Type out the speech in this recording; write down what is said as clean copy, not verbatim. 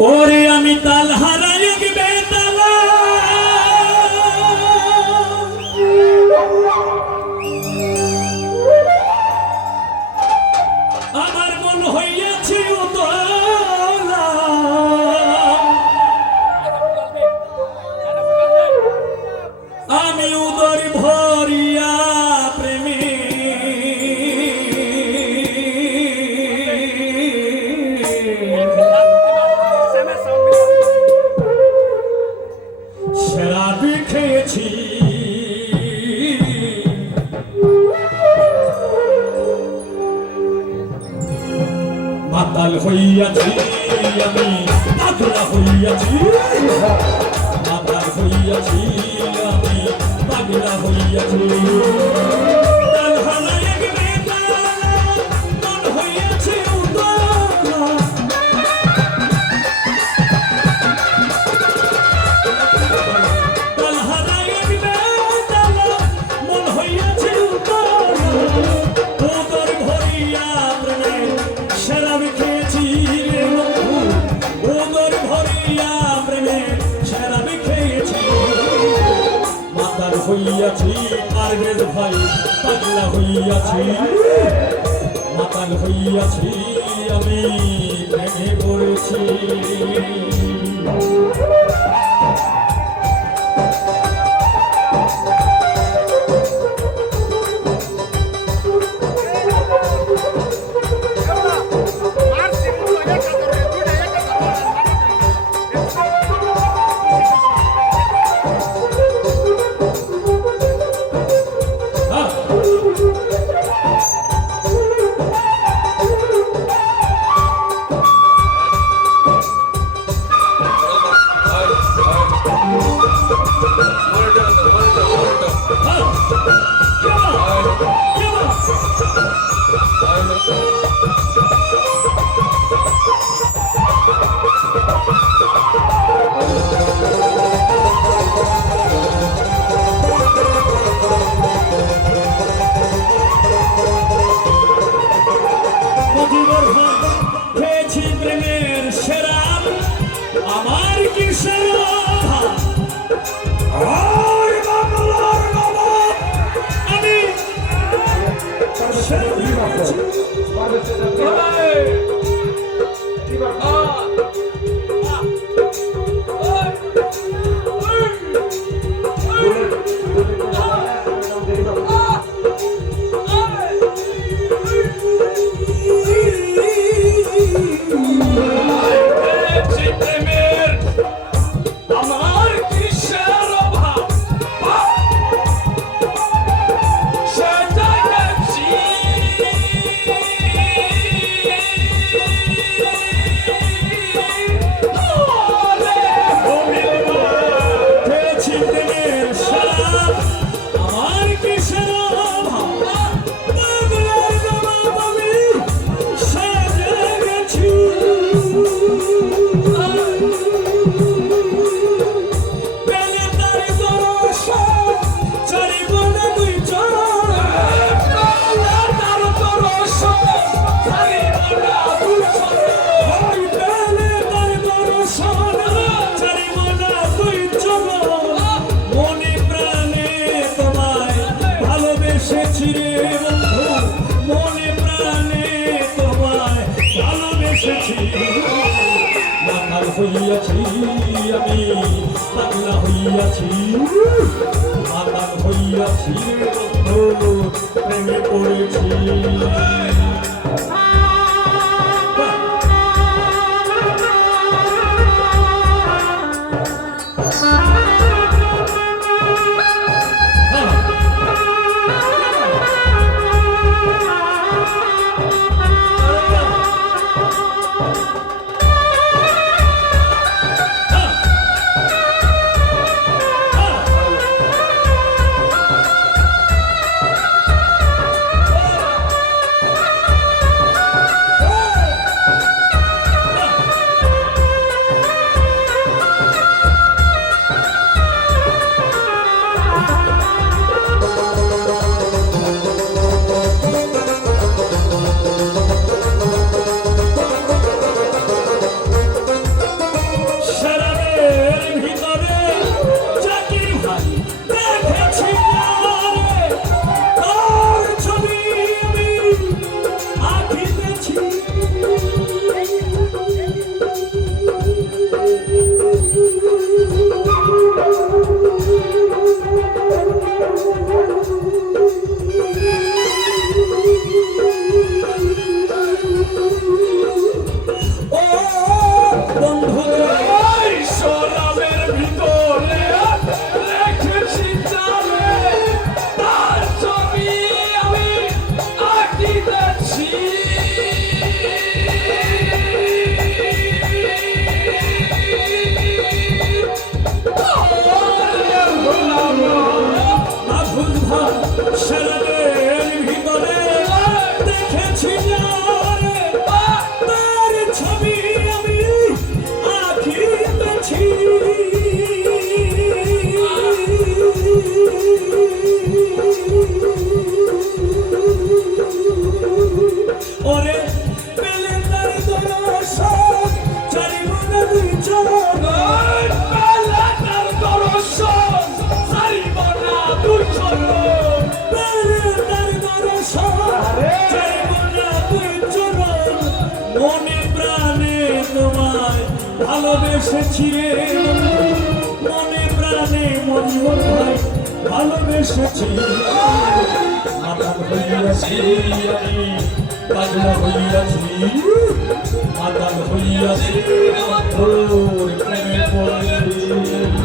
ওরে আমি তাল হারাই বেতালা আমার মন হইয়াছে উতলা আমি উদর ভরিয়া প্রেমে শরাবি খেয়েছি মাতাল হইয়াছি আমি পাগলা হইয়াছি মাতাল হইয়াছি আমি পাগলা হইয়াছি তাল হারাই বেতালা মন হইয়াছে উতলা তাল হারাই বেতালা মন হইয়াছে উতলা উদর ভরিয়া প্রেমে শরাবি খেয়েছি রে বন্ধু উদর ভরিয়া প্রেমে শরাবি খেয়েছি মাতাল হইয়াছি পারভেজ ভাই পাগলা হইয়াছি মাতাল হইয়াছি আমি প্রেমে পড়েছি খেয়েছি প্রেমের শরাব আমার কিসের অভাব ওই বাংলার নবাব আমি আমার কিসের অভাব সেটা গেছি খেয়েছি প্রেমের শরাব আমার কিসের অভাব পাগলার নবাব আমি সেজে গেছি মনে প্রাণে তোমায় ভালোবেসেছি মাতাল হইয়াছি আমি পাগলা হইয়াছি মাতাল হইয়াছি প্রেমে পড়েছি চাইব না দুই চরণ মনে প্রাণে তোমায় ভালোবেসেছি রে মনে প্রাণে মনমোহন ভাই ভালোবেসেছি মাতাল হইয়াছি আমি পাগলা হইয়াছি মাতাল হইয়াছি তোর প্রেমে পড়েছি